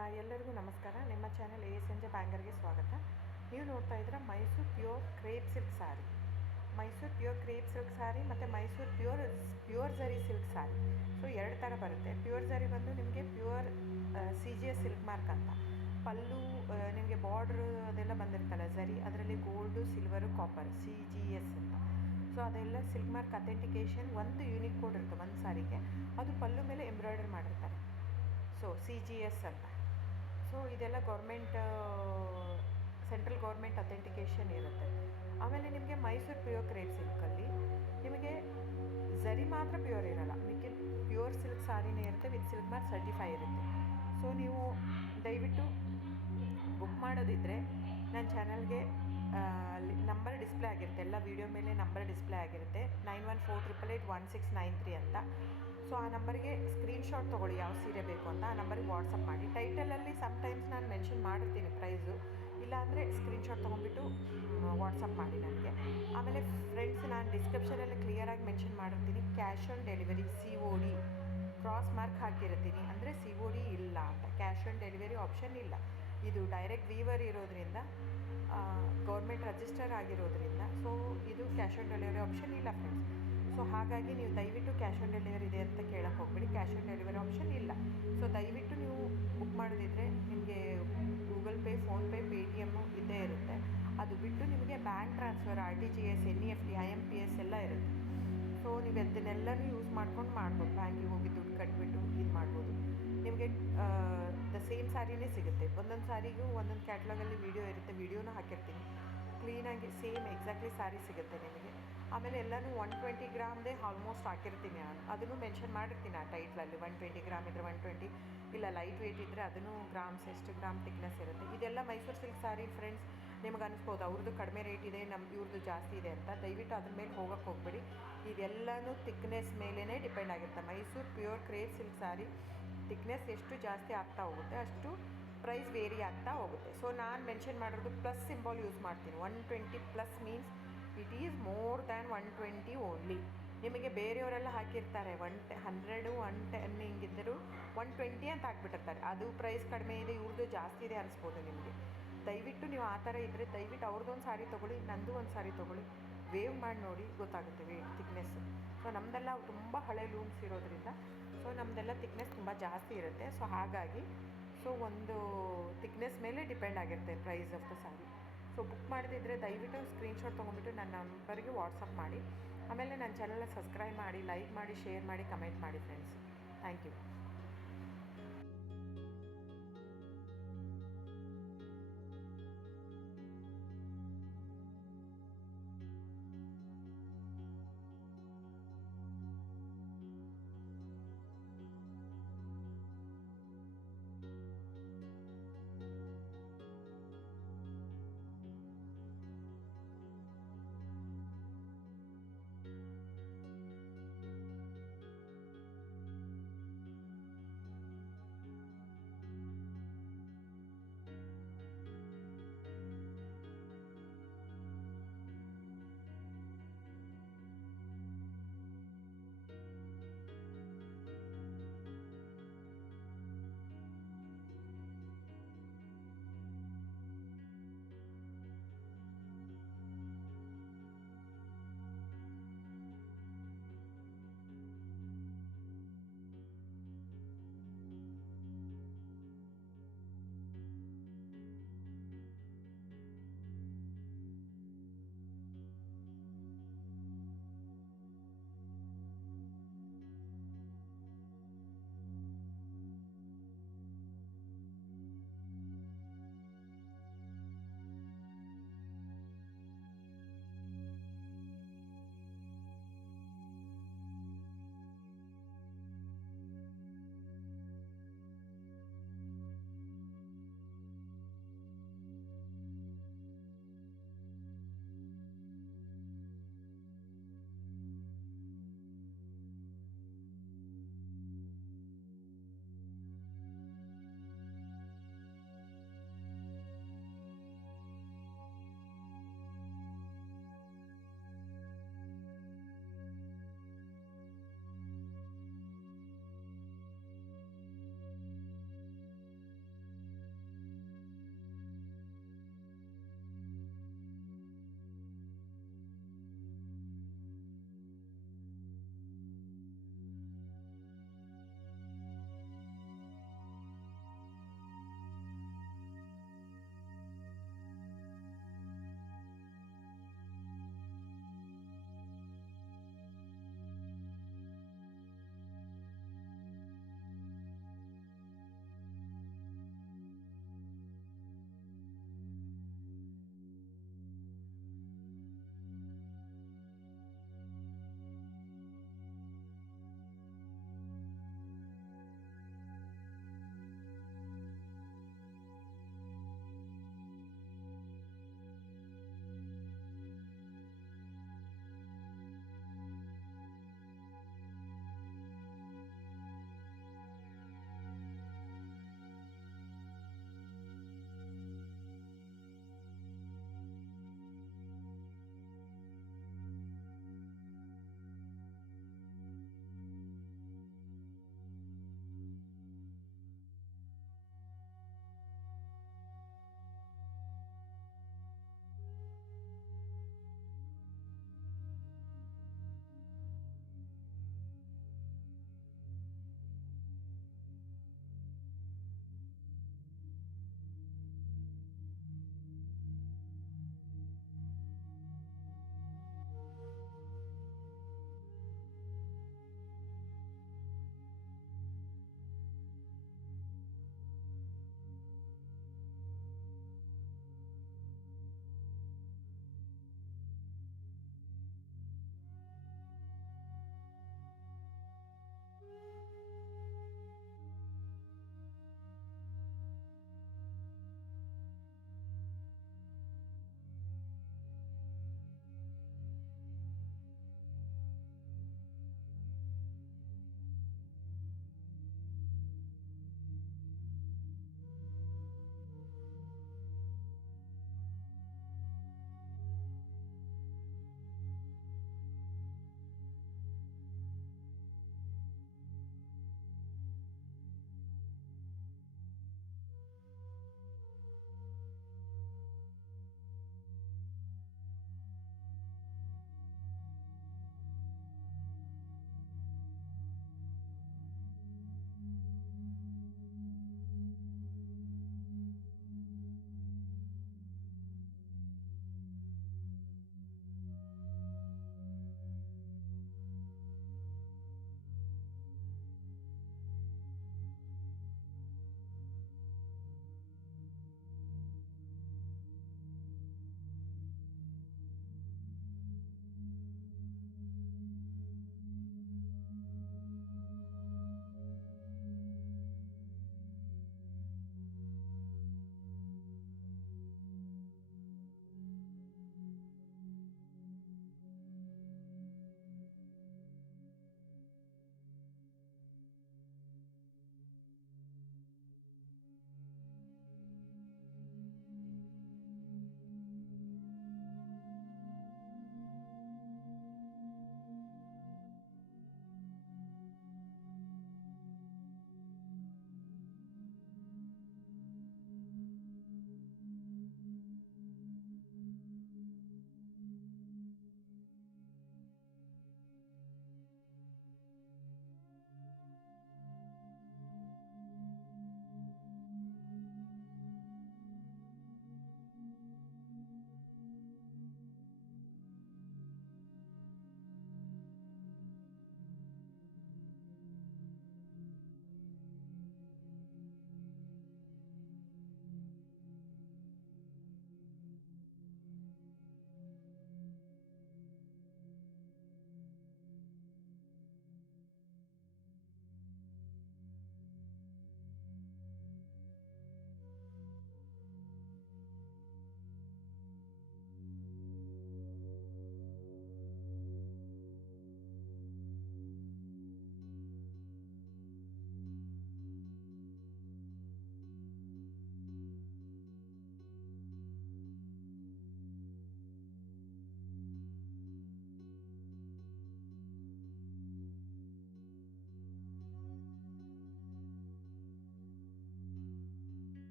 ಎಲ್ಲರಿಗೂ ನಮಸ್ಕಾರ. ನಿಮ್ಮ ಚಾನೆಲ್ ಎ ಸಂಜೆ ಬ್ಯಾಂಗರ್ಗೆ ಸ್ವಾಗತ. ನೀವು ನೋಡ್ತಾ ಇದ್ದೀರಾ Mysuru pure crepe silk sari. Mysuru pure crepe silk sari ಮತ್ತು ಮೈಸೂರು ಪ್ಯೂರ್ ಝರಿ ಸಿಲ್ಕ್ ಸ್ಯಾರಿ. ಸೊ ಎರಡು ಥರ ಬರುತ್ತೆ. ಪ್ಯೂರ್ ಝರಿ ಬಂದು ನಿಮಗೆ ಪ್ಯೂರ್ CGS ಸಿಲ್ಕ್ ಮಾರ್ಕ್ ಅಂತ. ಪಲ್ಲು ನಿಮಗೆ ಬಾರ್ಡ್ರು ಅದೆಲ್ಲ ಬಂದಿರ್ತಲ್ಲ ಝರಿ, ಅದರಲ್ಲಿ ಗೋಲ್ಡು, ಸಿಲ್ವರು, ಕಾಪರ್ CGS ಅಂತ. ಸೊ ಅದೆಲ್ಲ ಸಿಲ್ಕ್ ಮಾರ್ಕ್ ಅಥೆಂಟಿಕೇಷನ್ ಒಂದು ಯೂನಿಕ್ ಕೋಡ್ ಇರುತ್ತೆ ಒಂದು ಸಾರಿಗೆ. ಅದು ಪಲ್ಲು ಮೇಲೆ ಎಂಬ್ರಾಯ್ಡರ್ ಮಾಡಿರ್ತಾರೆ. ಸೊ CGS ಅಂತ. ಸೊ ಇದೆಲ್ಲ ಸೆಂಟ್ರಲ್ ಗೌರ್ಮೆಂಟ್ ಅಥೆಂಟಿಕೇಷನ್ ಇರುತ್ತೆ. ಆಮೇಲೆ ನಿಮಗೆ ಮೈಸೂರು ಪ್ಯೂರ್ ಕ್ರೇಪ್ ಸಿಲ್ಕಲ್ಲಿ ನಿಮಗೆ ಝರಿ ಮಾತ್ರ ಪ್ಯೂರ್ ಇರೋಲ್ಲ, ನಿಮಗೆ ಪ್ಯೂರ್ ಸಿಲ್ಕ್ ಸಾರಿನೇ ಇರುತ್ತೆ, ವಿತ್ ಸಿಲ್ಕ್ ಮಾರ್ಕ್ ಸರ್ಟಿಫೈ ಇರುತ್ತೆ. ಸೊ ನೀವು ದಯವಿಟ್ಟು ಬುಕ್ ಮಾಡೋದಿದ್ದರೆ ನನ್ನ ಚಾನಲ್ಗೆ ನಂಬರ್ ಡಿಸ್ಪ್ಲೇ ಆಗಿರುತ್ತೆ, ಎಲ್ಲ ವೀಡಿಯೋ ಮೇಲೆ ನಂಬರ್ ಡಿಸ್ಪ್ಲೇ ಆಗಿರುತ್ತೆ, 9148881693 ಅಂತ. ಸೊ ಆ ನಂಬರ್ಗೆ ಸ್ಕ್ರೀನ್ಶಾಟ್ ತೊಗೊಳ್ಳಿ ಯಾವ ಸೀರೆ ಬೇಕು ಅಂತ, ಆ ನಂಬರ್ಗೆ ವಾಟ್ಸಪ್ ಮಾಡಿ. ಟೈಟಲಲ್ಲಿ ಸಮ್ಟೈಮ್ಸ್ ನಾನು ಮೆನ್ಷನ್ ಮಾಡಿರ್ತೀನಿ ಪ್ರೈಸು, ಇಲ್ಲಾಂದರೆ ಸ್ಕ್ರೀನ್ಶಾಟ್ ತೊಗೊಂಡ್ಬಿಟ್ಟು ವಾಟ್ಸಪ್ ಮಾಡಿ ನನಗೆ. ಆಮೇಲೆ ಫ್ರೆಂಡ್ಸ್, ನಾನು ಡಿಸ್ಕ್ರಿಪ್ಷನಲ್ಲಿ ಕ್ಲಿಯರಾಗಿ ಮೆನ್ಷನ್ ಮಾಡಿರ್ತೀನಿ, cash on delivery COD cross mark ಹಾಕಿರ್ತೀನಿ, ಅಂದರೆ COD ಇಲ್ಲ ಅಂತ. ಕ್ಯಾಶ್ ಆನ್ ಡೆಲಿವರಿ ಆಪ್ಷನ್ ಇಲ್ಲ. ಇದು ಡೈರೆಕ್ಟ್ ವೀವರ್ ಇರೋದ್ರಿಂದ, ಗೌರ್ಮೆಂಟ್ ರಿಜಿಸ್ಟರ್ ಆಗಿರೋದ್ರಿಂದ, ಸೊ ಇದು ಕ್ಯಾಶ್ ಆನ್ ಡೆಲಿವರಿ ಆಪ್ಷನ್ ಇಲ್ಲ ಫ್ರೆಂಡ್ಸ್. ಸೊ ಹಾಗಾಗಿ ನೀವು ದಯವಿಟ್ಟು ಕ್ಯಾಶ್ ಆನ್ ಡೆಲಿವರಿ ಇದೆ ಅಂತ ಕೇಳಕ್ಕೆ ಹೋಗ್ಬೇಡಿ, ಕ್ಯಾಶ್ ಆನ್ ಡೆಲಿವರಿ ಆಪ್ಷನ್ ಇಲ್ಲ. ಸೊ ದಯವಿಟ್ಟು ನೀವು ಬುಕ್ ಮಾಡೋದಿದ್ದರೆ ನಿಮಗೆ ಗೂಗಲ್ ಪೇ, ಫೋನ್ಪೇ, Paytm ಇದ್ದೇ ಇರುತ್ತೆ. ಅದು ಬಿಟ್ಟು ನಿಮಗೆ bank transfer, RTGS, NEFT, IMPS ಎಲ್ಲ ಇರುತ್ತೆ. ಸೊ ನೀವು ಅದನ್ನೆಲ್ಲನೂ ಯೂಸ್ ಮಾಡ್ಕೊಂಡು ಮಾಡ್ಬೋದು. ಬ್ಯಾಂಕಿಗೆ ಹೋಗಿ ದುಡ್ಡು ಕಟ್ಬಿಟ್ಟು ಇದು ಮಾಡ್ಬೋದು. ನಿಮಗೆ ದ ಸೇಮ್ ಸ್ಯಾರಿನೇ ಸಿಗುತ್ತೆ. ಒಂದೊಂದು ಸ್ಯಾರಿಗೂ ಒಂದೊಂದು ಕ್ಯಾಟ್ಲಾಗಲ್ಲಿ ವೀಡಿಯೋ ಇರುತ್ತೆ, ವೀಡಿಯೋನೂ ಹಾಕಿರ್ತೀನಿ. ಕ್ಲೀನಾಗಿ ಸೇಮ್ ಎಕ್ಸಾಕ್ಟ್ಲಿ ಸ್ಯಾರಿ ಸಿಗುತ್ತೆ ನಿಮಗೆ. ಆಮೇಲೆ ಎಲ್ಲನೂ 120 ಗ್ರಾಮ್ದೇ ಆಲ್ಮೋಸ್ಟ್ ಹಾಕಿರ್ತೀನಿ ನಾನು, ಅದನ್ನು ಮೆನ್ಷನ್ ಮಾಡಿರ್ತೀನಿ ಆ ಟೈಟ್ಲಲ್ಲಿ. 120 ಗ್ರಾಮ್ ಇದ್ದರೆ 120, ಇಲ್ಲ ಲೈಟ್ ವೆಯ್ಟ್ ಇದ್ದರೆ ಅದನ್ನು ಗ್ರಾಮ್ಸ್ ಎಷ್ಟು ಗ್ರಾಮ್ ತಿಕ್ನೆಸ್ ಇರುತ್ತೆ. ಇದೆಲ್ಲ ಮೈಸೂರು ಸಿಲ್ಕ್ ಸ್ಯಾರಿ ಫ್ರೆಂಡ್ಸ್. ನಿಮ್ಗೆ ಅನಿಸ್ಬೋದು ಅವ್ರದ್ದು ಕಡಿಮೆ ರೇಟ್ ಇದೆ, ಇವ್ರದ್ದು ಜಾಸ್ತಿ ಇದೆ ಅಂತ. ದಯವಿಟ್ಟು ಅದ್ರ ಮೇಲೆ ಹೋಗೋಕ್ಕೆ ಹೋಗಬೇಡಿ. ಇದೆಲ್ಲನೂ ತಿಕ್ನೆಸ್ ಮೇಲೇ ಡಿಪೆಂಡ್ ಆಗಿರುತ್ತೆ. Mysuru pure crepe silk sari thickness ಎಷ್ಟು ಜಾಸ್ತಿ ಆಗ್ತಾ ಹೋಗುತ್ತೆ ಅಷ್ಟು ಪ್ರೈಸ್ ವೇರಿ ಆಗ್ತಾ ಹೋಗುತ್ತೆ. ಸೊ ನಾನು ಮೆನ್ಷನ್ ಮಾಡಿರೋದು ಪ್ಲಸ್ ಸಿಂಬಲ್ ಯೂಸ್ ಮಾಡ್ತೀನಿ. 120 plus means it is more than 120 only. ನಿಮಗೆ ಬೇರೆಯವರೆಲ್ಲ ಹಾಕಿರ್ತಾರೆ 100, 110 ಹಿಂಗಿದ್ದರೂ 120 ಅಂತ ಹಾಕ್ಬಿಟ್ಟಿರ್ತಾರೆ. ಅದು ಪ್ರೈಸ್ ಕಡಿಮೆ ಇದೆ, ಇವ್ರದ್ದು ಜಾಸ್ತಿ ಇದೆ ಅನಿಸ್ಬೋದು ನಿಮಗೆ. ದಯವಿಟ್ಟು ನೀವು ಆ ಥರ ಇದ್ದರೆ ದಯವಿಟ್ಟು ಅವ್ರದ್ದೊಂದು ಸಾರಿ ತೊಗೊಳ್ಳಿ, ನಂದು ಒಂದು ಸಾರಿ ತೊಗೊಳ್ಳಿ, ವೇವ್ ಮಾಡಿ ನೋಡಿ, ಗೊತ್ತಾಗುತ್ತೆ ತಿಕ್ನೆಸ್ಸು. ಸೊ ನಮ್ಮದೆಲ್ಲ ತುಂಬ ಹಳೆ ಲೂಮ್ಸ್ ಇರೋದ್ರಿಂದ, ಸೊ ನಮ್ಮದೆಲ್ಲ ತಿಕ್ನೆಸ್ ತುಂಬ ಜಾಸ್ತಿ ಇರುತ್ತೆ. ಸೊ ಹಾಗಾಗಿ ಒಂದು ತಿಕ್ನೆಸ್ ಮೇಲೆ ಡಿಪೆಂಡ್ ಆಗಿರುತ್ತೆ price of the sari. So book ಮಾಡದಿದ್ದರೆ ದಯವಿಟ್ಟು ಸ್ಕ್ರೀನ್ಶಾಟ್ ತೊಗೊಂಬಿಟ್ಟು ನನ್ನ ನಂಬರ್ಗೆ ವಾಟ್ಸಪ್ ಮಾಡಿ. ಆಮೇಲೆ ನನ್ನ ಚಾನಲ್ನ ಸಬ್ಸ್ಕ್ರೈಬ್ ಮಾಡಿ, ಲೈಕ್ ಮಾಡಿ, ಶೇರ್ ಮಾಡಿ, ಕಮೆಂಟ್ ಮಾಡಿ ಫ್ರೆಂಡ್ಸ್. Thank you.